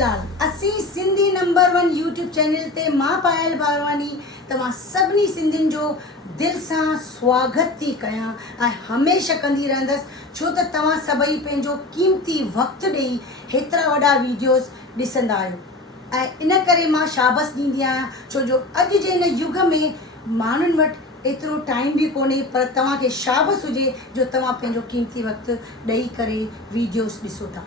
झूलेलाल। असी सिंधी नंबर 1 YouTube channel ते मां पायल बारवानी तव्हां सभिनी सिंधियुनि जो दिल सां स्वागत थी कयां ऐं हमेशह कंदी रहंदसि, छो त तव्हां सभई पंहिंजो क़ीमती वक़्तु ॾेई हेतिरा वॾा वीडियोस ॾिसंदा आहियो ऐं इन करे मां शाबाश ॾींदी आहियां, छो जो अॼु जे हिन युग में माण्हुनि वटि एतिरो टाइम बि कोन्हे, पर तव्हांखे शाबाश हुजे जो तव्हां पंहिंजो क़ीमती वक़्तु ॾेई करे वीडियोस ॾिसो था।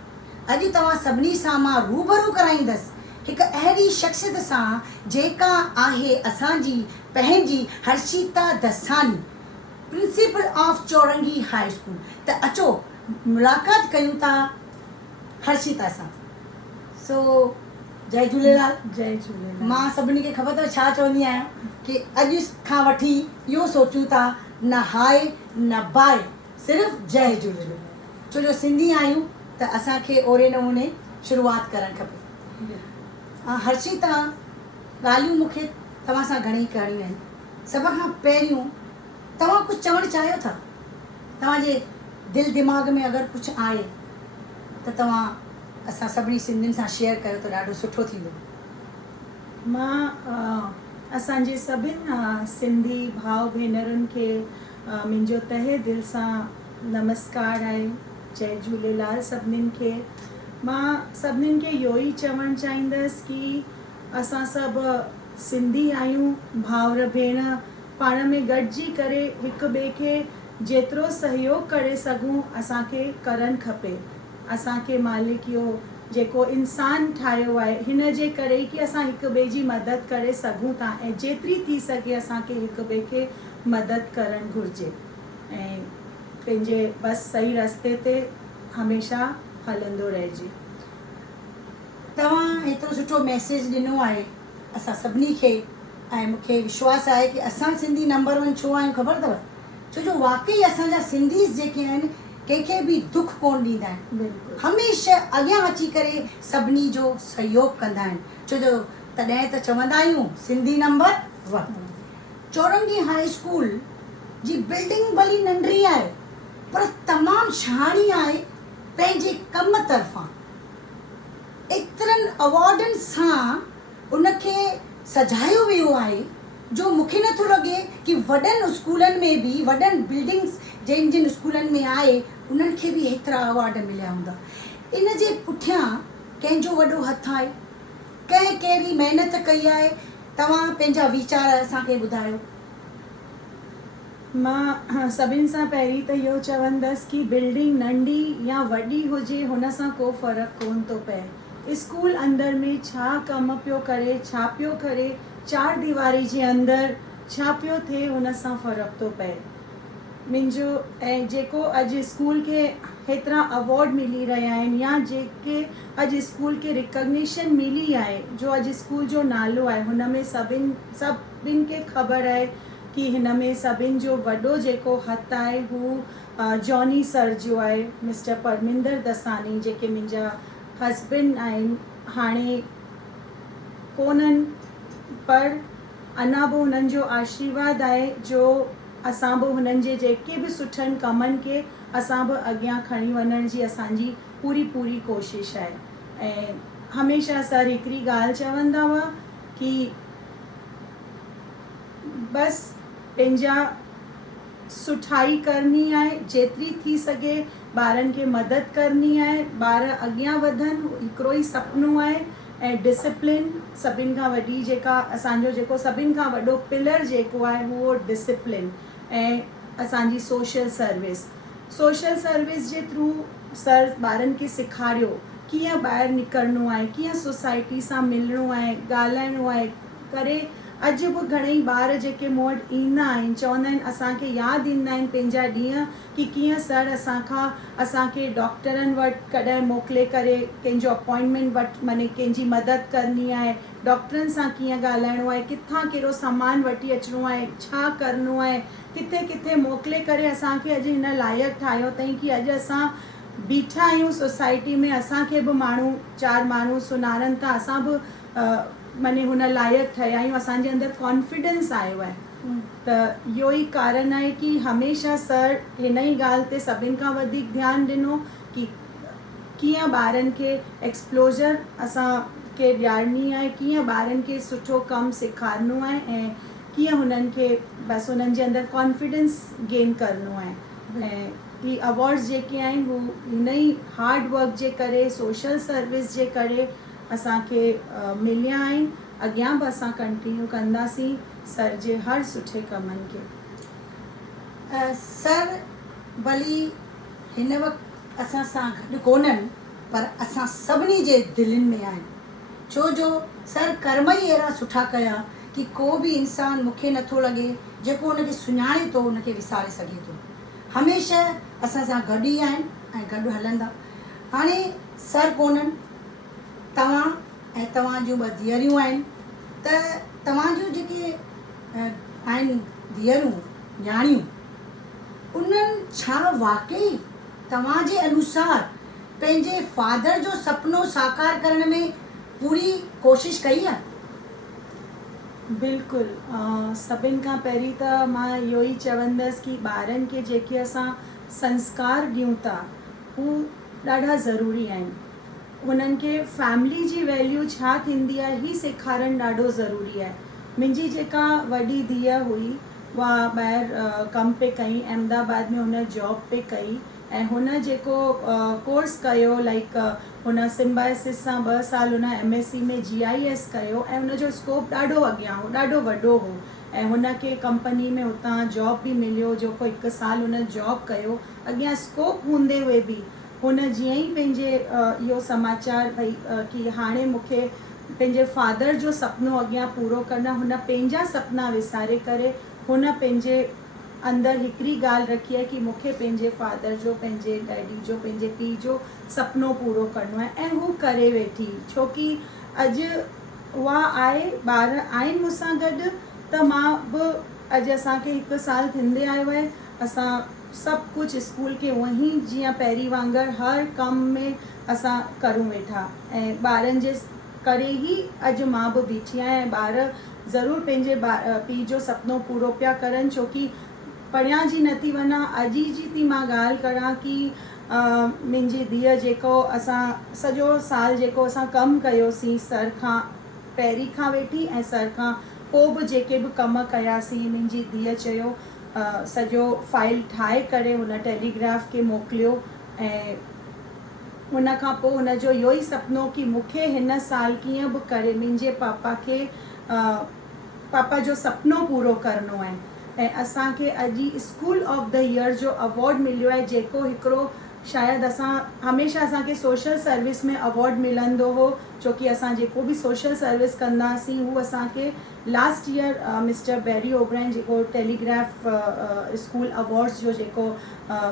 अॼु तव्हां सभिनी सां मां रूबरू कराईंदसि हिकु अहिड़ी शख़्सियत सां जेका आहे असांजी पंहिंजी Harshita Dasani, principal of Chowringhee high school. त अचो मुलाक़ात कयूं था हर्षिता सां। सो जय झूलेलाल। जय झूलेलाल। मां सभिनी खे ख़बर अथव छा चवंदी आहियां कि अॼु खां वठी इहो सोचूं था न हाय न बाय, सिर्फ़ु जय झूलेलाल, छो जो सिंधी आहियूं त असांखे ओड़े नमूने शुरूआत करणु खपे। हर्षिता, ॻाल्हियूं मूंखे तव्हां सां घणेई करणियूं आहिनि। सभ खां पहिरियों तव्हां कुझु चवणु चाहियो था? तव्हांजे दिलि दिमाग़ में अगरि कुझु आहे त तव्हां असां सभिनी सिंधियुनि सां शेयर कयो त ॾाढो सुठो थींदो। मां असांजे सभिनि सिंधी भाउ भेनरुनि खे मुंहिंजो तहे दिलि सां नमस्कार आहे। जय झूलेलाल सभिनीनि खे। मां सभिनीनि खे इहो ई चवणु चाहींदसि कि असां सभु सिंधी आहियूं, भाउर भेण, पाण में गॾिजी करे हिक ॿिए खे जेतिरो सहयोग करे सघूं असांखे करणु खपे। असांखे मालिक इहो जेको इंसान ठाहियो आहे हिन जे करे कि असां हिक ॿिए जी मदद करे सघूं था ऐं जेतिरी थी सघे असांखे हिक ॿिए खे मदद करणु घुरिजे ऐं पंहिंजे बसि सही रस्ते ते हमेशह हलंदो रहिजे। तव्हां हेतिरो सुठो मैसेज ॾिनो आहे असां सभिनी खे ऐं मूंखे विश्वास आहे कि असां सिंधी नंबर 1 छो आहियूं ख़बर अथव? छो जो वाक़ई असांजा सिंधीज़ जेके आहिनि कंहिंखे बि दुख कोन ॾींदा आहिनि, बिल्कुलु हमेशह अॻियां अची करे सभिनी जो सहयोग कंदा आहिनि, छो जो तॾहिं त चवंदा आहियूं सिंधी नंबर 1। चौरंगी हाई स्कूल जी बिल्डिंग भली नंढड़ी आहे पर तमामु छाणी आहे पंहिंजे कम तरफ़ां। एतिरनि अवॉर्डनि सां उनखे सजायो वियो आहे जो मूंखे नथो लॻे कि वॾनि स्कूलनि में बि, वॾनि बिल्डिंग्स जिन जिन स्कूलनि में आहे उन्हनि खे बि एतिरा अवॉर्ड मिलिया हूंदा। इन जे पुठियां कंहिंजो वॾो हथु आहे, कंहिं कहिड़ी महिनत कई आहे। तव्हां पंहिंजा वीचार असांखे ॿुधायो। मां सभिनि सां पहिरीं त इहो चवंदसि कि बिल्डिंग नंढी या वॾी हुजे हुन सां को फ़र्क़ु कोन थो पए। स्कूल अंदरि में छा कमु पियो करे, छा पियो करे, चार दीवारी जे अंदरि छा पियो थिए हुन सां फ़र्क़ु थो पए। मुंहिंजो ऐं जेको अॼु स्कूल खे हेतिरा अवॉर्ड मिली रहिया आहिनि या जेके अॼु स्कूल खे रिकग्निशन मिली आहे, जो अॼु स्कूल जो नालो आहे, हुन में सभिनि खे ख़बर आहे कि हिन में सभिनि जो वॾो जेको हथु आहे हू जॉनी सर जो आहे, मिस्टर परमिंदर दसानी, जेके मुंहिंजा हस्बैंड आहिनि। हाणे कोन्हनि पर अञा बि हुननि जो आशीर्वाद आहे जो असां बि हुननि जे जेके बि सुठनि कमनि खे असां बि अॻियां खणी वञण जी असांजी पूरी कोशिशि आहे। ऐं हमेशह सर हिकिड़ी ॻाल्हि चवंदा हुआ कि बसि पंहिंजा सुठाई करणी आहे, जेतिरी थी सघे ॿारनि खे मदद करणी आहे, ॿार अॻियां वधनि, हिकिड़ो ई सुपिनो आहे। ऐं डिसिप्लिन सभिनि खां वॾी जेका असांजो जेको सभिनि खां वॾो पिलर जेको आहे उहो डिसिप्लिन ऐं असांजी सोशल सर्विस जे थ्रू सर ॿारनि खे सेखारियो कीअं ॿाहिरि निकिरणो आहे, कीअं सोसाइटी सां मिलणो आहे, ॻाल्हाइणो आहे करे। अॼु बि घणेई ॿार जेके मूं वटि ईंदा आहिनि चवंदा आहिनि, असांखे यादि ईंदा आहिनि पंहिंजा ॾींहं कि कीअं सर असांखे डॉक्टरनि वटि कॾहिं मोकिले करे कंहिंजो अपॉइंटमेंट वटि माने कंहिंजी मदद करणी आहे, डॉक्टरनि सां कीअं ॻाल्हाइणो आहे, किथां कहिड़ो सामान वठी अचिणो आहे, छा करिणो आहे, किथे किथे मोकिले करे असांखे अॼु हिन लाइक़ु ठाहियो अथई कि अॼु असां बीठा आहियूं सोसाइटी में, असांखे बि माण्हू चार माण्हू सुञाणनि था, असां बि माने हुन लाइक़ु ठहिया आहियूं, असांजे अंदरि कॉन्फिडेंस आयो आहे। त इहो ई कारण आहे कि हमेशह सर हिन ई ॻाल्हि ते सभिनि खां वधीक ध्यानु ॾिनो कि कीअं ॿारनि खे एक्सप्लोजर असांखे ॾियारणी आहे, कीअं ॿारनि खे सुठो कमु सेखारिणो आहे ऐं कीअं हुननि खे बसि हुननि जे अंदरि कॉन्फिडेंस गेन करिणो आहे। ऐं ही अवॉर्ड्स जेके आहिनि हू हिन ई हार्ड वर्क जे करे, सोशल सर्विस जे करे असांखे मिलिया आहिनि। अॻियां बि असां कंटिन्यू कंदासीं सर जे हर सुठे कमनि खे। सर भली हिन वक़्तु असां सां गॾु कोन्हनि, पर असां सभिनी जे दिलनि में आहिनि, छो जो सर कर्म ई अहिड़ा सुठा कया कि को बि इंसानु मूंखे नथो लॻे जेको हुनखे सुञाणे थो हुनखे विसारे सघे थो। हमेशह असां सां गॾु ई आहिनि ऐं गॾु हलंदा। हाणे सर कोन्हनि, तव्हां ऐं तव्हां जूं ॿ धीअरूं आहिनि, त तव्हां जूं जेके आहिनि धीअरूं न्याणियूं, उन्हनि छा वाकई तव्हांजे अनुसार पंहिंजे फादर जो सपनो साकार करण में पूरी कोशिश कई आहे? बिल्कुलु, सभिनि खां पहिरीं त मां इहो ई चवंदसि कि ॿारनि खे जेके असां संस्कार ॾियूं था हू ॾाढा ज़रूरी आहिनि। हुननि खे फैमिली जी वैल्यू छा थींदी आहे ही सेखारणु ॾाढो ज़रूरी आहे। मुंहिंजी जेका वॾी धीअ हुई उहा ॿाहिरि कमु पे कई, अहमदाबाद में हुन जॉब पे कई ऐं हुन जेको कोर्स कयो लाइक हुन सिम्बायसिस सां 2 साल हुन MSc में GIS कयो ऐं हुनजो स्कोप ॾाढो अॻियां हो, ॾाढो वॾो हो ऐं हुनखे कंपनी में हुतां जॉब बि मिलियो, जेको 1 साल हुन जॉब कयो। अॻियां स्कोप हूंदे हुए बि हुन जीअं ई पंहिंजे इहो समाचार भई कि हाणे मूंखे पंहिंजे फादर जो सपनो अॻियां पूरो करणु, हुन पंहिंजा सपना विसारे करे हुन पंहिंजे अंदरि हिकिड़ी ॻाल्हि रखी आहे कि मूंखे पंहिंजे फादर जो, पंहिंजे डैडी जो, पंहिंजे पीउ जो सपनो पूरो करिणो आहे ऐं हू करे वेठी। छो कि अॼु उहा आहे, ॿार आहिनि मूंसां गॾु, त मां बि अॼु असांखे 1 साल थींदे आयो आहे, असां सभु कुझु स्कूल खे उअं ई जीअं पहिरीं वांगुरु हर कम में असां करूं वेठा ऐं ॿारनि जे करे ई अॼु मां बि बीठी आहियां ऐं ॿार ज़रूरु पंहिंजे पीउ जो सपनो पूरो पिया करनि। छो कि परियां जी न थी वञा, अॼु जी थी मां ॻाल्हि कयां कि मुंहिंजी धीअ जेको असां सॼो साल जेको असां कमु कयोसीं सर खां पहिरीं खां वेठी ऐं सर खां पोइ बि जेके बि कमु कयासीं, मुंहिंजी धीअ चयो सॼो फाइल ठाहे करे हुन टेलीग्राफ खे मोकिलियो ऐं हुन खां पोइ हुनजो इहो ई सपनो कि मूंखे हिन साल कीअं बि करे मुंहिंजे पापा खे पापा जो सपनो पूरो करिणो आहे ऐं असांखे अॼु स्कूल ऑफ द ईयर जो अवॉर्ड मिलियो आहे, जेको हिकिड़ो शायदि असां हमेशह असांखे सोशल सर्विस में अवॉर्ड मिलंदो हो, छो कि असां जेको बि सोशल सर्विस कंदासीं हू असांखे लास्ट ईयर मिस्टर बैरी ओब्राइन जेको टेलीग्राफ स्कूल अवॉर्ड्स जो जेको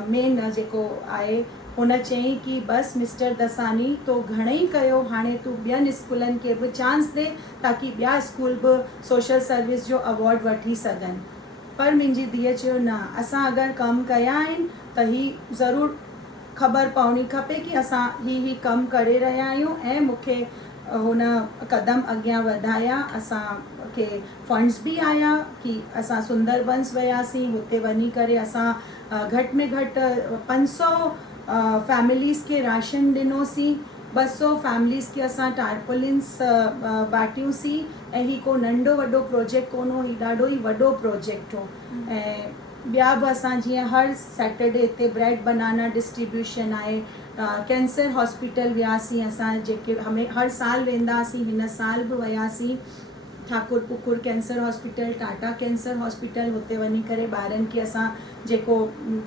मेन जेको आहे, हुन चयईं कि बसि मिस्टर दसानी तो घणेई कयो, हाणे तूं ॿियनि स्कूलनि खे बि चांस ॾे ताकि ॿिया स्कूल बि सोशल सर्विस जो अवॉर्ड वठी सघनि। पर मुंहिंजी धीअ चयो न, असां अगरि कमु कया आहिनि त ही ज़रूरु ख़बर पवणी खपे कि असां ही कमु करे रहिया आहियूं ऐं मूंखे हुन कदम अॻियां वधाया। असांखे फंड्स बि आया कि असां सुंदरबंस वियासीं, हुते वञी करे असां घटि में घटि 500 फैमिलीज़ खे राशन ॾिनोसीं, 200 फैमिलीज़ खे असां टारपोलिन्स बाटियूंसीं ऐं ही को नंढो वॾो प्रोजेक्ट कोन हो, ही ॾाढो ई वॾो प्रोजेक्ट हो। ऐं ॿिया बि असां जीअं हर सैटरडे हिते ब्रेड बनाना डिस्ट्रीब्यूशन आहे, कैंसर हॉस्पिटल वियासीं असां, जेके हर साल वेंदा हुआसीं, हिन साल बि वियासीं Thakurpukur cancer hospital, Tata cancer hospital, हुते वञी करे ॿारनि खे असां जेको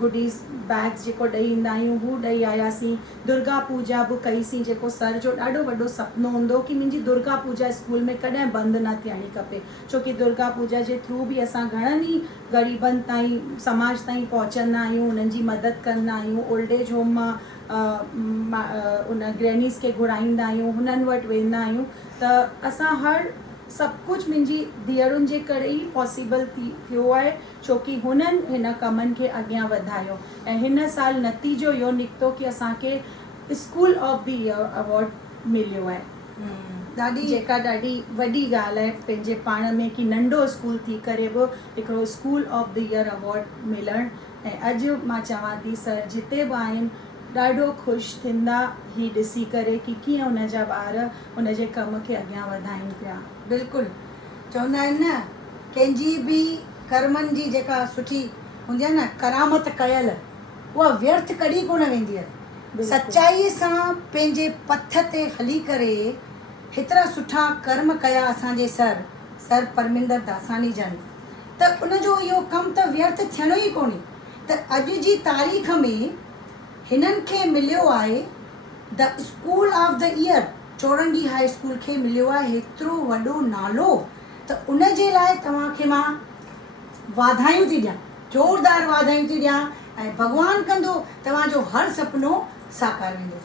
गुडीज़ बैग्स जेको ॾेई ईंदा आहियूं हू ॾेई आयासीं। दुर्गा पूजा बि कईसीं, जेको सर जो ॾाढो वॾो सुपिनो हूंदो कि मुंहिंजी दुर्गा पूजा स्कूल में कॾहिं बंदि न थियणी खपे, छो कि दुर्गा पूजा जे थ्रू बि असां घणनि ई ग़रीबनि ताईं, समाज ताईं पहुचंदा आहियूं, उन्हनि जी मदद कंदा आहियूं। ओल्ड एज होम मां उन ग्रैनीज़ खे घुराईंदा आहियूं, हुननि वटि वेंदा आहियूं। त असां हर सभु कुझु मुंहिंजी धीअरुनि जे करे ई पॉसिबल थियो आहे, छो कि हुननि हिन कमनि खे अॻियां वधायो ऐं हिन साल नतीजो इहो निकितो कि असांखे school of the year award मिलियो आहे, जेका ॾाढी वॾी ॻाल्हि आहे पंहिंजे पाण में कि नंढो स्कूल थी करे बि हिकिड़ो school of the year award मिलणु। ऐं अॼु मां चवां थी सर जिते बि आहिनि ॾाढो ख़ुशि थींदा ही ॾिसी करे कि कीअं उन जा ॿार उन जे कम खे अॻियां वधाइनि पिया। बिल्कुलु चवंदा आहिनि न कंहिंजी बि कर्मनि जी जेका सुठी हूंदी आहे न करामत कयल उहा व्यर्थ कॾहिं कोन वेंदी आहे। बिल्कुलु। सचाईअ सां पंहिंजे पथ ते हली करे हेतिरा सुठा कर्म कया असांजे सर परमिंदर दासानी जन, त उनजो इहो कमु त व्यर्थ थियणो ई कोन्हे। त अॼु जी तारीख़ में हिननि खे मिलियो आहे the school of the year, Chowringhee high school खे मिलियो आहे हेतिरो वॾो नालो, त उन जे लाइ तव्हांखे मां वाधायूं थी ॾियां, ज़ोरदार वाधायूं थी ॾियां, ऐं भॻवानु कंदो तव्हांजो हर सुपिनो साकार वेंदो।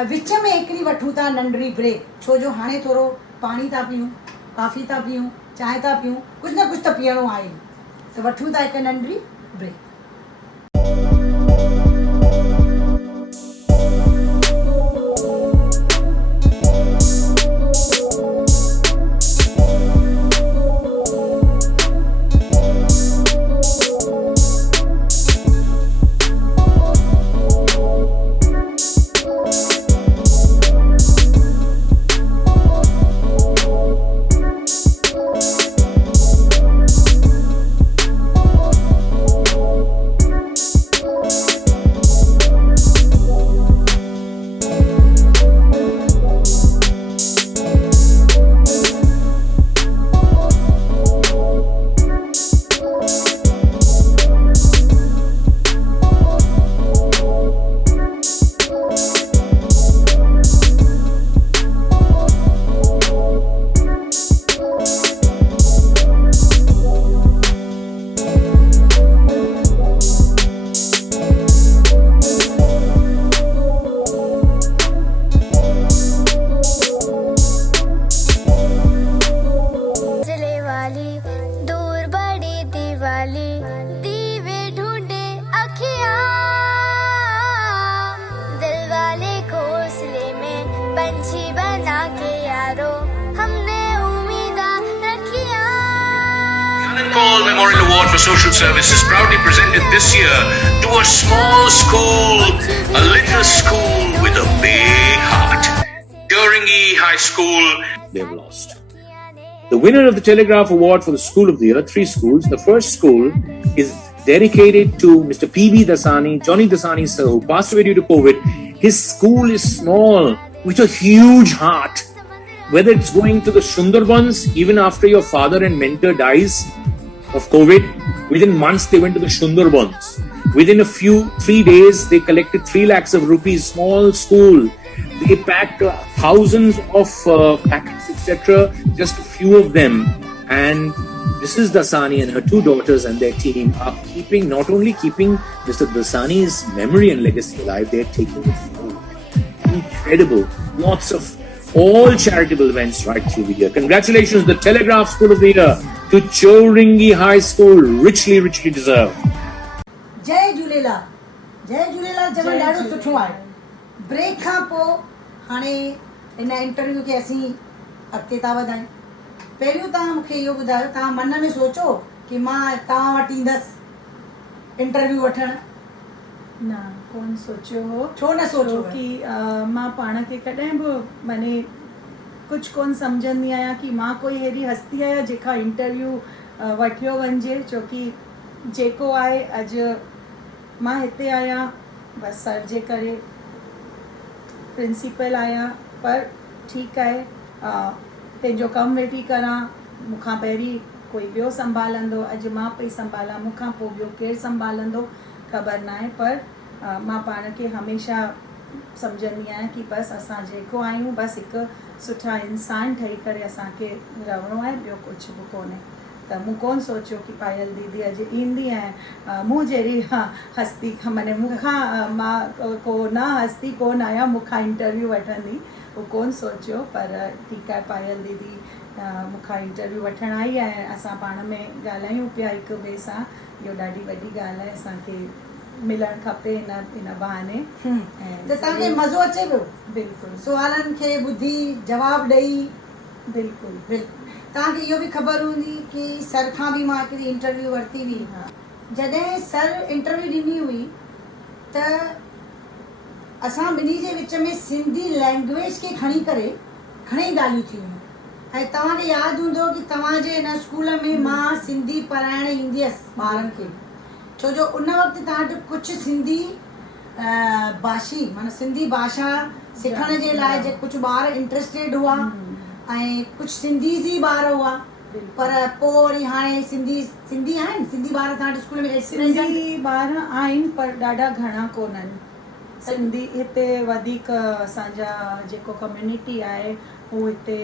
ऐं विच में हिकिड़ी वठूं था नंढड़ी ब्रेक, छो जो हाणे थोरो पाणी था पीयूं, कॉफ़ी था पीयूं, चांहि था पीयूं, कुझु न कुझु त पीअणो आहे, त वठूं था हिकु नंढड़ी break. Paul Memorial Award for Social Service is proudly presented this year to a small school, a little school with a big heart. Chowringhee High School, they've lost. The winner of the Telegraph Award for the School of the Year, 3 schools. The first school is dedicated to Mr. P.B. Dasani, Johnny Dasani sir, who passed away due to COVID. His school is small, with a huge heart. Whether it's going to the Sundarbans, even after your father and mentor dies of COVID, within months they went to the Sundarbans. Within a 3 days, they collected 3 lakhs of rupees, small school. They packed thousands of packets, etc., just a few of them. And Mrs. Dasani and her 2 daughters and their team are not only keeping Mr. Dasani's memory and legacy alive, they're taking it forward. Incredible. Lots of all charitable events right through the year. Congratulations, the Telegraph School of the Year, to Chowringhee High School. Richly, richly deserved. जय झूलेलाल जमन ॾाढो सुठो आहे। ब्रेक खां पोइ हाणे in interview खे असीं अॻिते था वधायूं। पहिरियों तव्हां मूंखे इहो ॿुधायो, तव्हां मन में सोचो कि मां तव्हां वटि ईंदसि इंटरव्यू वठणु? न, कोन सोचियो हो। छो न सोचियो? कि मां पाण खे कॾहिं बि माने कुझु कोन सम्झंदी आहियां कि मां कोई अहिड़ी हस्ती आहियां जेका इंटरव्यू वठियो वञिजे। छोकी जेको आहे अॼु मां हिते आहियां बसि सर जे करे, प्रिंसिपल आहियां, पर ठीकु आहे, पंहिंजो कमु वेठी करां। मूंखां पहिरीं कोई ॿियो संभालंदो, अॼु मां पई संभालां, मूंखां पोइ ॿियो केरु संभालंदो ख़बर न आहे। पर मां पाण खे हमेशह सम्झंदी आहियां कि बसि असां जेको आहियूं बसि हिकु सुठा इंसान ठही करे असांखे रहणो आहे, ॿियो कुझु बि कोन्हे। त मूं कोन सोचियो कि पायल दीदी अॼु ईंदी ऐं मूं जहिड़ी हस्ती खां माने मूंखां मां को न हस्ती कोन आहियां, मूंखां इंटरव्यू वठंदी, उहो कोन सोचियो। पर ठीकु आहे, पायल दीदी मूंखां इंटरव्यू वठणु आई ऐं असां पाण में ॻाल्हायूं पिया हिक ॿिए सां। इहो ॾाढी वॾी ॻाल्हि आहे, असांखे मिलणु खपे इन बहाने। त तव्हांखे मज़ो अचे पियो? बिल्कुलु। सुवालनि खे ॿुधी जवाबु ॾेई? बिल्कुलु बिल्कुलु। तव्हांखे इहो बि ख़बर हूंदी कि सर खां बि मां हिकिड़ी इंटरव्यू वरिती हुई। जॾहिं सर इंटरव्यू ॾिनी हुई त असां ॿिन्ही जे विच में सिंधी लैंग्वेज खे खणी करे घणेई ॻाल्हियूं थियूं ऐं तव्हांखे यादि हूंदो कि तव्हांजे हिन स्कूल में मां सिंधी पढ़ाइणु ईंदी हुअसि ॿारनि खे, छो जो उन वक़्तु तव्हां वटि कुझु सिंधी भाषी माना सिंधी भाषा सिखण जे लाइ जे कुझु ॿार इंट्रस्टेड हुआ ऐं कुझु सिंधीज़ ई ॿार हुआ, पर पोइ वरी हाणे सिंधी आहिनि, सिंधी ॿार तव्हां वटि स्कूल में सिंधी ॿार आहिनि पर ॾाढा घणा कोन्हनि। सिंधी हिते वधीक असांजा जेको कम्युनिटी आहे हू हिते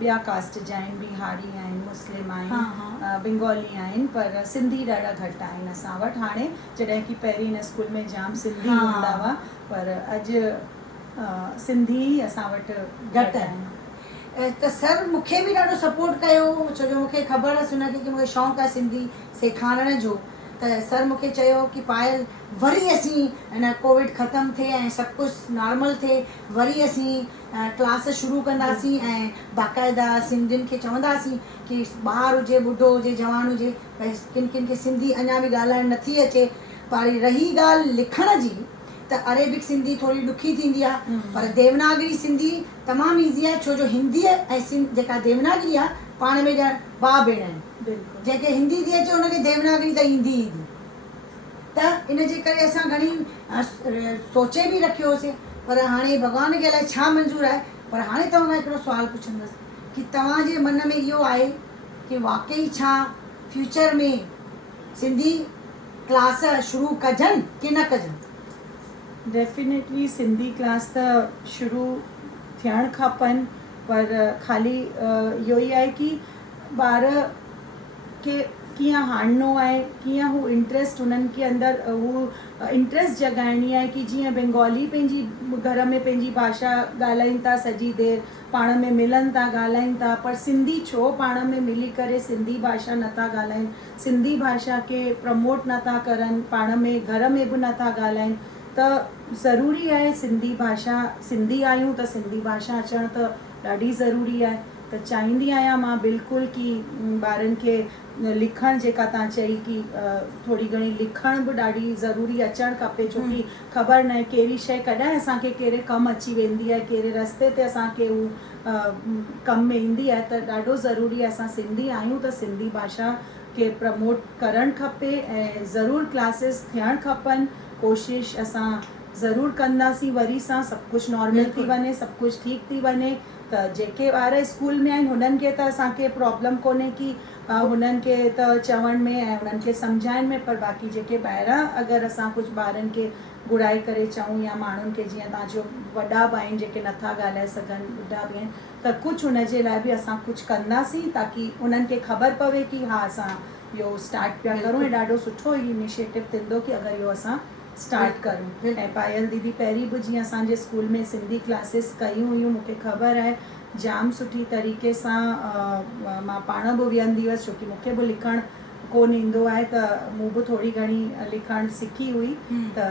ॿिया कास्ट जा आहिनि, बिहारी आहिनि, मुस्लिम आहिनि, बंगाली आहिनि, पर सिंधी ॾाढा घटि आहिनि असां वटि हाणे, जॾहिं कि पहिरीं हिन स्कूल में जाम सिंधी हूंदा हुआ, पर अॼु सिंधी असां वटि घटि आहिनि। त सर मूंखे बि ॾाढो सपोर्ट कयो, छो जो मूंखे ख़बर हुअसि हुनखे कि मूंखे शौक़ु आहे सिंधी सेखारण जो, त सर मूंखे चयो कि पायल वरी असीं हिन कोविड ख़तमु थिए ऐं सभु कुझु नॉर्मल थिए, वरी असीं क्लास शुरू कंदासीं ऐं बाक़ाइदा सिंधियुनि खे चवंदासीं कि ॿार हुजे, ॿुढो हुजे, जवान हुजे, भई किन किन खे सिंधी अञा बि ॻाल्हाइणु नथी अचे। पर रही ॻाल्हि लिखण जी त अरेबिक सिंधी थोरी ॾुखी थींदी आहे, पर देवनागरी सिंधी तमामु ईज़ी आहे, छो जो हिंदी ऐं जेका देवनागरी आहे पाण में ॼण भाउ भेण आहिनि, जंहिंखे हिंदी थी अचे हुनखे देवनागरी त ईंदी ईंदी। त इन जे करे असां घणी सोचे बि रखियोसीं, पर हाणे भॻवान खे अलाए छा मंज़ूर आहे। पर हाणे तव्हां खां हिकिड़ो सुवालु पुछंदसि कि तव्हांजे मन में इहो आहे कि वाकई छा फ्यूचर में सिंधी क्लास शुरू कजनि कि न कजनि? डेफिनेटली सिंधी क्लास त शुरू थियणु खपनि, पर ख़ाली इहो ई आहे कि ॿार खे कीअं हाणनो आहे, कीअं हू इंट्रस्ट हुननि खे अंदरि हू इंट्रस्ट जॻाइणी आहे कि जीअं बंगाली पंहिंजी घर में पंहिंजी भाषा ॻाल्हाइनि था, सॼी देरि पाण में मिलनि था, ॻाल्हाइनि था, पर सिंधी छो पाण में मिली करे सिंधी भाषा नथा ॻाल्हाइनि, सिंधी भाषा खे प्रमोट नथा करनि, पाण में घर में बि नथा ॻाल्हाइनि। त ज़रूरी आहे सिंधी भाषा, सिंधी आहियूं त सिंधी भाषा अचणु त ॾाढी ज़रूरी आहे। त चाहींदी आहियां मां बिल्कुलु कि ॿारनि खे लिखणु, जेका तव्हां चई कि थोरी घणी लिखणु बि ॾाढी ज़रूरी अचणु खपे, छो कि ख़बर न आहे कहिड़ी शइ कॾहिं असांखे कहिड़े कमु अची वेंदी आहे, कहिड़े रस्ते ते असांखे हू कम में ईंदी आहे। त ॾाढो ज़रूरी आहे असां सिंधी आहियूं त सिंधी भाषा खे प्रमोट करणु खपे ऐं ज़रूरु क्लासिस थियणु खपनि। कोशिशि असां ज़रूरु कंदासीं, वरी सां सभु कुझु नॉर्मल थी वञे, सभु कुझु ठीकु थी वञे, त जेके ॿार स्कूल में आहिनि हुननि खे त असांखे प्रॉब्लम कोन्हे कि हुननि खे त चवण में ऐं हुननि खे सम्झाइण में, पर बाक़ी जेके ॿाहिरां अगरि असां कुझु ॿारनि खे घुराए करे चऊं या माण्हुनि खे, जीअं तव्हांजो वॾा बि आहिनि जेके नथा ॻाल्हाए सघनि, ॿुढा बि आहिनि, त कुझु हुन जे लाइ बि असां कुझु कंदासीं ताकी उन्हनि खे ख़बर पवे कि हा असां इहो स्टार्ट पिया करूं ऐं ॾाढो सुठो इनिशिएटिव थींदो कि अगरि इहो असां स्टार्ट करूं। ऐं पायल दीदी पहिरीं बि जीअं असांजे स्कूल में सिंधी क्लासिस कयूं हुयूं, मूंखे ख़बर आहे जाम सुठी तरीक़े सां मां पाण बि विहंदी हुअसि, छो कि मूंखे बि लिखणु कोन ईंदो आहे, त मूं बि थोरी घणी लिखणु सिखी हुई। त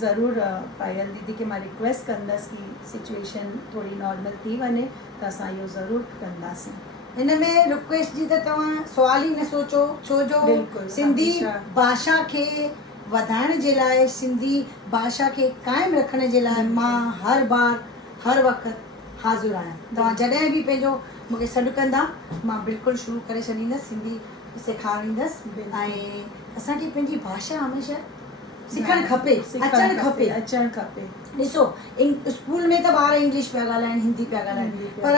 ज़रूरु पायल दीदी खे मां रिक्वेस्ट कंदसि कि सिचुएशन थोरी नॉर्मल थी वञे त असां इहो ज़रूरु कंदासीं। हिन में रिक्वेस्ट जी त तव्हां सुवाल ई न सोचो, छो जो सिंधी भाषा खे वधाइण जे लाइ, सिंधी भाषा खे क़ाइमु रखण जे लाइ मां हर बार हर वक़्तु हाज़िर आहियां। तव्हां जॾहिं बि पंहिंजो मूंखे सॾु कंदा मां बिल्कुलु शुरू करे छॾींदसि, सिंधी सेखारींदसि। ऐं असांखे पंहिंजी भाषा हमेशह सिखणु खपे, अचणु खपे। ॾिसो स्कूल में त ॿार इंग्लिश पिया ॻाल्हाइनि, हिंदी पिया ॻाल्हाइनि, पर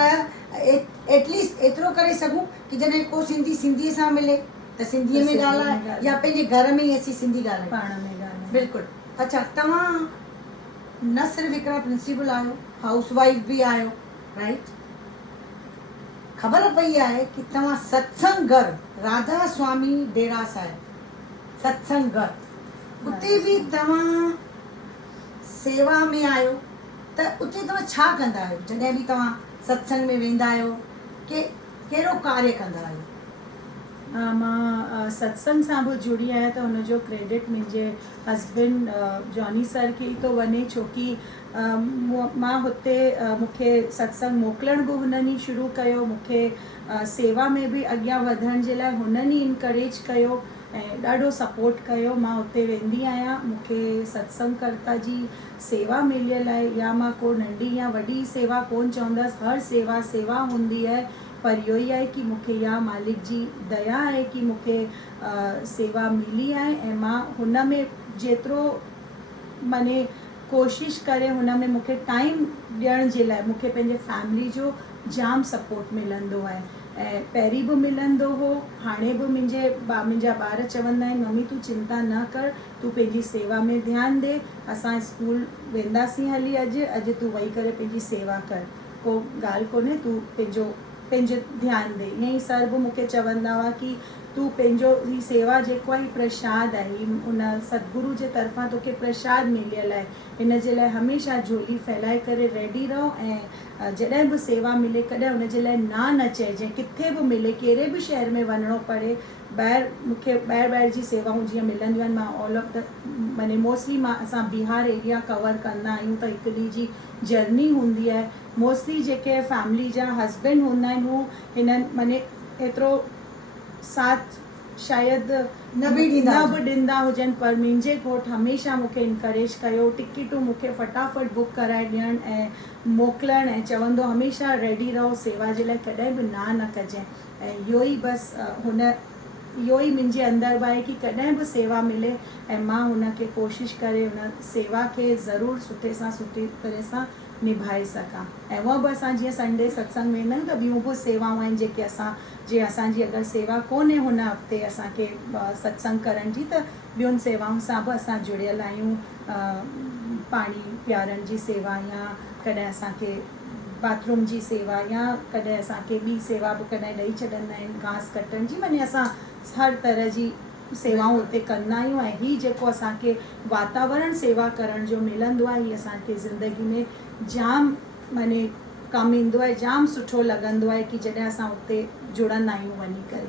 एटलीस्ट एतिरो करे सघूं कि जॾहिं को सिंधीअ सां मिले त सिंधीअ में ॻाल्हाए, या पंहिंजे घर में ई असीं सिंधी ॻाल्हायूं, पाण में ॻाल्हायूं। बिल्कुलु। अच्छा, तव्हां न सिर्फ़ु हिकिड़ा प्रिंसिपल आहियो, हाउस वाइफ बि आहियो, राइट? ख़बर पई आहे कि तव्हां सत्संग घर, राधा स्वामी डेरा साहिब सत्संग घर, उते बि तव्हां सेवा में आहियो, त उते तव्हां छा कंदा आहियो? जॾहिं बि तव्हां सत्संग में वेंदा आहियो, कहिड़ो कार्य कंदा आहियो? मां सत्संग सां बि जुड़ी आहियां, त हुनजो क्रेडिट मुंहिंजे हस्बैंड जॉनी सर खे ई थो वञे, छो कि मां हुते मूंखे सत्संग मोकिलण बि हुननि ई शुरू कयो, मूंखे सेवा में बि अॻियां वधण जे लाइ हुननि ई इनकरेज कयो। ऐं ॾाढो सपोर्ट कयो। मां उते वेंदी आहियां, मूंखे सत्संग कर्ता जी सेवा मिलियल आहे, या मां को नंढी या वॾी सेवा कोन चवंदसि, हर सेवा सेवा हूंदी आहे, पर इहो ई आहे कि मूंखे या मालिक जी दया आहे कि मूंखे सेवा मिली आहे ऐं मां हुन में जेतिरो माने कोशिशि करे हुन में मूंखे टाइम ॾियण जे लाइ मूंखे पंहिंजे फैमिली जो जाम सपोर्ट मिलंदो आहे। ऐं पहिरीं बि मिलंदो हो, हाणे बि मुंहिंजा ॿार चवंदा आहिनि मम्मी तूं चिंता न कर, तूं पंहिंजी सेवा में ध्यानु ॾे, असां स्कूल वेंदासीं हली अॼु तूं वेही करे पंहिंजी सेवा कर, को ॻाल्हि कोन्हे, तूं पंहिंजो ध्यानु ॾे। ईअं ई सर बि मूंखे चवंदा हुआ कि तूं पंहिंजो ही सेवा जेको आहे प्रसाद आहे, उन सतगुरु जे तरफ़ां तोखे प्रसाद मिलियल आहे, हिन जे लाइ हमेशह झोली फैलाए करे रेडी रहो ऐं जॾहिं बि सेवा मिले कॾहिं हुन जे लाइ न चइजे, किथे बि मिले, कहिड़े बि शहर में वञिणो पड़े। मूंखे ॿाहिरि जी सेवाऊं जीअं मिलंदियूं आहिनि, मां ऑल ऑफ द माने मोस्टली असां बिहार एरिया कवर कंदा आहियूं, त हिकु ॾींहं जी जर्नी हूंदी आहे। मोस्टली जेके फैमिली जा हस्बैंड हूंदा आहिनि हू हिननि माने एतिरो साथ शायदि न बि ॾींदा हुजनि, पर मुंहिंजे घोटु हमेशह मूंखे इनकरेज कयो, टिकटूं मूंखे फटाफट बुक कराए ॾियणु ऐं मोकिलणु, ऐं चवंदो हमेशह रेडी रहो, सेवा जे लाइ कॾहिं बि न कजांइ। ऐं इहो ई बसि इहो ई मुंहिंजे अंदरि बि आहे कि कॾहिं बि सेवा मिले ऐं मां हुनखे कोशिशि करे हुन सेवा खे ज़रूरु सुठी तरह सां निभाए सघां। ऐं उहा बि असां जीअं संडे सत्संग वेंदा आहियूं त ॿियूं बि सेवाऊं आहिनि जेके जीअं असांजी अगरि सेवा कोन्हे हुन हफ़्ते असांखे सत्संग करण जी, त ॿियुनि सेवाउनि सां बि असां जुड़ियल आहियूं। पाणी पीआरण जी सेवा, या कॾहिं असांखे बाथरूम जी सेवा, या कॾहिं असांखे ॿी सेवा बि कॾहिं ॾेई छॾींदा आहिनि, घास कटण जी, माने असां हर तरह जी सेवाऊं हुते कंदा आहियूं। ऐं हीअ जेको असांखे वातावरण सेवा करण जो मिलंदो आहे, हीअ असांखे ज़िंदगी में जाम माने कमु ईंदो आहे, जाम सुठो लॻंदो आहे कि जॾहिं असां हुते जुड़ंदा आहियूं वञी करे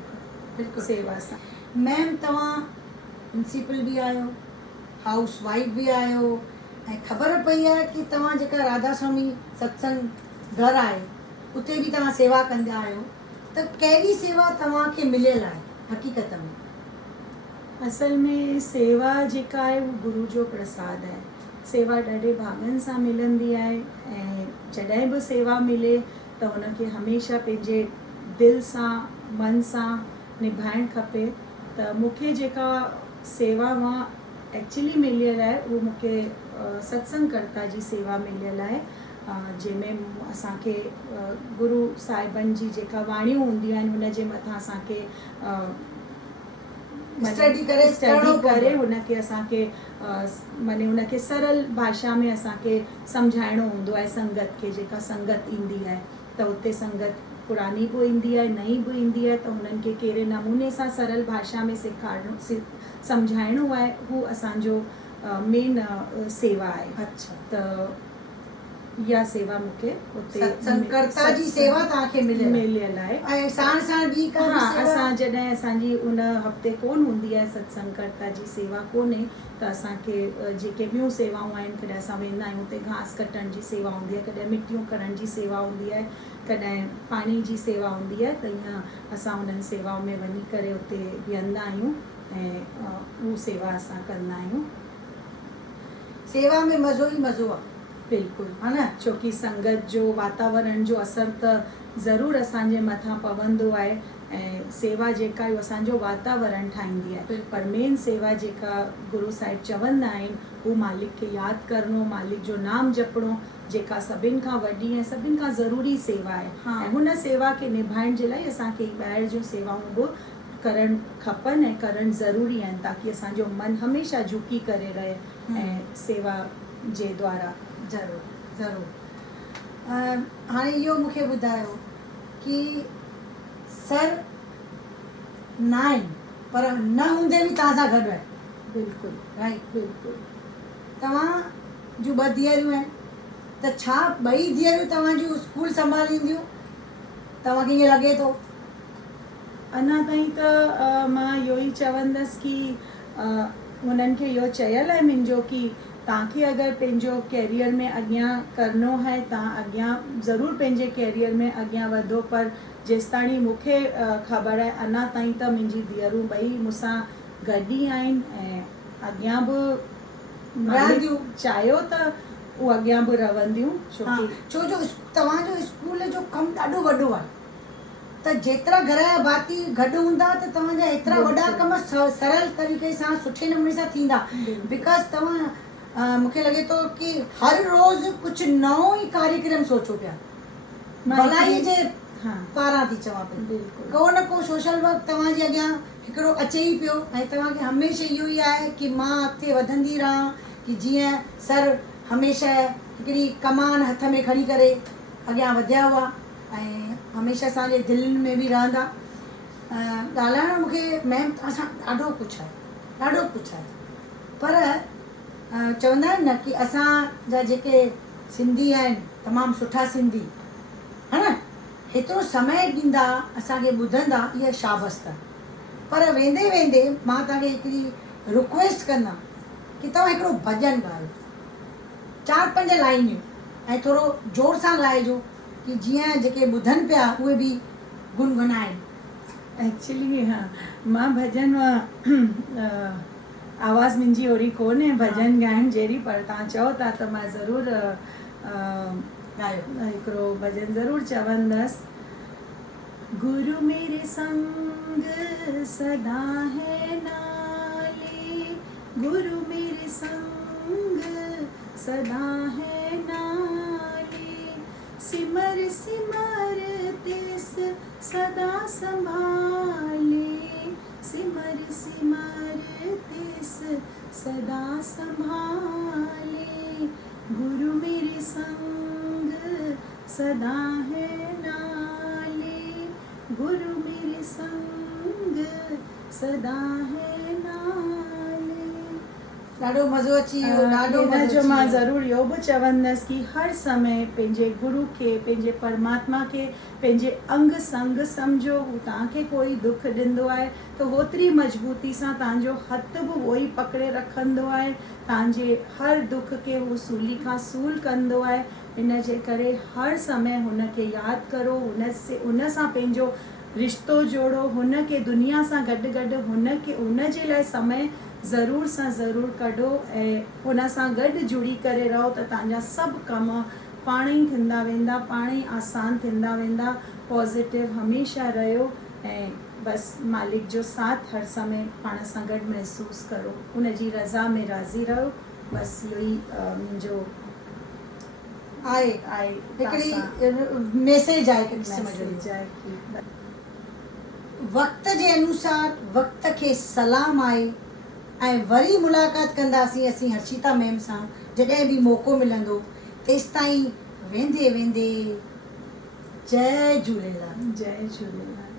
बिल्कुलु सेवा सां। मैम तव्हां प्रिंसिपल बि आहियो, हाउस वाइफ बि आहियो, ऐं ख़बर पई आहे कि तव्हां जेका राधा स्वामी सत्संग घर आहे उते बि तव्हां सेवा कंदा आहियो, त कहिड़ी सेवा तव्हांखे मिलियल आहे हक़ीक़त में? असल में सेवा जेका आहे उहो गुरु जो प्रसाद आहे। सेवा ॾाढे भाॻनि सां मिलंदी आहे, ऐं जॾहिं बि सेवा मिले त हुनखे हमेशह पंहिंजे दिलि सां मन सां निभाइणु खपे। त मूंखे जेका सेवा मां एक्चुअली मिलियल आहे उहो मूंखे सत्संग कर्ता जी सेवा मिलियल आहे, जंहिंमें असांखे गुरु साहिबनि जी जेका वाणियूं हूंदियूं आहिनि हुन जे मथां असांखे स्टडी करे हुनखे असांखे माने हुनखे सरल भाषा में असांखे सम्झाइणो हूंदो आहे संगत खे, जेका संगत ईंदी आहे त उते संगत पुरानी बि ईंदी आहे, नई बि ईंदी आहे, त हुननि खे कहिड़े नमूने सां सरल भाषा में सम्झाइणो आहे, हू असांजो मेन सेवा आहे। अच्छा, त इहा सेवा मूंखे उते सत्संगकर्ता जी सेवा तव्हांखे मिलियल आहे। ऐं साण साण ॿी का असां जॾहिं असांजी उन हफ़्ते कोन हूंदी आहे सत्संगकर्ता जी सेवा कोन्हे, त असांखे जेके ॿियूं सेवाऊं आहिनि, कॾहिं असां वेंदा आहियूं उते घास कटण जी सेवा हूंदी आहे, कॾहिं मिटियूं करण जी सेवा हूंदी आहे, कॾहिं पाणी जी सेवा हूंदी आहे, त ईअं असां उन्हनि सेवाउनि में वञी करे उते बीहंदा आहियूं ऐं उहा सेवा असां कंदा आहियूं। सेवा में मज़ो ई मज़ो आहे बिल्कुलु, हा न, छोकी संगत जो वातावरण जो असरु त ज़रूरु असांजे मथां पवंदो आहे, ऐं सेवा जेका आहे असांजो वातावरण ठाहींदी आहे। पर मेन सेवा जेका गुरु साहिब चवंदा आहिनि हू मालिक खे यादि करिणो, मालिक जो नाम जपणो, जेका सभिनि खां वॾी ऐं सभिनि खां ज़रूरी सेवा आहे। ऐं हुन सेवा खे निभाइण जे लाइ असांखे ॿाहिरि जूं सेवाऊं बि करणु खपनि ऐं करणु ज़रूरी आहिनि, ताकी असांजो मन हमेशह झुकी करे रहे ऐं सेवा जे द्वारा। ज़रूरु ज़रूरु। हाणे इहो मूंखे ॿुधायो कि सर न आहिनि पर न हूंदे बि तव्हां सां गॾु आहे। बिल्कुलु राइट, बिल्कुलु। तव्हां जूं 2 धीअरूं आहिनि, त छा 2 धीअरूं तव्हां जूं स्कूल संभालींदियूं? तव्हांखे ईअं लॻे थो? अञा ताईं त मां इहो ई चवंदसि कि हुननि खे इहो चयल आहे मुंहिंजो कि तव्हांखे अगरि पंहिंजो कैरियर में अॻियां करिणो आहे, तव्हां अॻियां ज़रूरु पंहिंजे कैरियर में अॻियां वधो, पर जेसिताणी मूंखे ख़बर आहे अञा ताईं त मुंहिंजी धीअरूं 2 मूंसां गॾु ई आहिनि ऐं अॻियां बि रहंदियूं। चाहियो त उहे अॻियां बि रहंदियूं छो हा, की छो जो तव्हांजो स्कूल जो कमु ॾाढो वॾो आहे त जेतिरा घर जा भाती गॾु हूंदा त तव्हांजा एतिरा वॾा बिल्कुलु। कम सरल तरीक़े सां सुठे नमूने सां थींदा बिल्कुलु। बिकॉज़ तव्हां मूंखे लॻे थो कि हर रोज़ कुझु नओं ई कार्यक्रम सोचो पिया भलाई जे हा पारां थी चवां पई बिल्कुलु को न को सोशल वर्क तव्हांजे अॻियां हिकिड़ो अचे ई पियो ऐं तव्हांखे हमेशह इहो ई आहे कि मां अॻिते वधंदी रहां कि जीअं सर हमेशह हिकिड़ी कमान हथ में खणी करे अॻियां वधिया हुआ ऐं हमेशह असांजे दिलनि में बि रहंदा। ॻाल्हाइणु मूंखे मैम तव्हां सां ॾाढो कुझु आहे ॾाढो कुझु आहे पर चवंदा आहिनि न कि असांजा जेके सिंधी आहिनि तमामु सुठा सिंधी है न हेतिरो समय ॾींदा असांखे ॿुधंदा इहा शाबस्त आहे पर वेंदे वेंदे मां तव्हांखे हिकिड़ी रिक्वेस्ट कंदा कि तव्हां हिकिड़ो भॼन ॻायो 4-5 लाइनियूं ऐं थोरो ज़ोर सां ॻाइजो कि जीअं जेके ॿुधनि पिया उहे बि गुनगुनाइनि। एक्चुअली हा मां भॼन आवाज़ मुंहिंजी ओड़ी कोन्हे भॼन ॻाइण जहिड़ी पर तव्हां चओ था त मां ज़रूरु हिकिड़ो भॼन ज़रूरु चवंदसि। गुरु मेरे संग सदा है नाले गुरु मेरे संग सदा है नाले सिमर सिमर तिस सदा संभाले सिमर सिमर तिस सदा संभाले गुरु मेरे संग सदा है नाले गुरु मेरे संग सदा है नाले। ॾाढो मज़ो अची वियो ॾाढो हिन मज़ो जो अची मां वियो। ज़रूरु इहो बि चवंदसि कि हर समय पंहिंजे गुरु खे पंहिंजे परमात्मा खे पंहिंजे अंग संग सम्झो हू तव्हांखे कोई दुख ॾींदो आहे त होतिरी मज़बूती सां तव्हांजो हथ बि उहो ई पकड़े रखंदो आहे तव्हांजे हर दुख खे हू सूली खां सूल कंदो आहे। इन जे करे हर समय हुन खे यादि करो हुन सां पंहिंजो रिश्तो जोड़ो हुन खे दुनिया सां गॾु गॾु हुन जे लाइ समय ज़रूर सां ज़रूरु कढो ऐं हुन सां गॾु जुड़ी करे रहो त तव्हांजा सभु कम पाण ई थींदा वेंदा पाण ई आसान थींदा वेंदा। पॉज़िटिव हमेशह रहियो ऐं बसि मालिक जो साथ हर समय पाण सां गॾु महसूसु करो उन जी रज़ा में राज़ी रहो बसि इहो ई मुंहिंजो आहे हिकिड़ी मैसेज आहे हिकु क़िस्म जो वक़्त जे अनुसार वक़्त खे सलाम आहे ऐं वरी मुलाक़ात कंदासीं असीं हर्षिता मैम सां जॾहिं बि मौक़ो मिलंदो तेसिताईं वेंदे वेंदे जय झूलेलाल। जय झूलेलाल।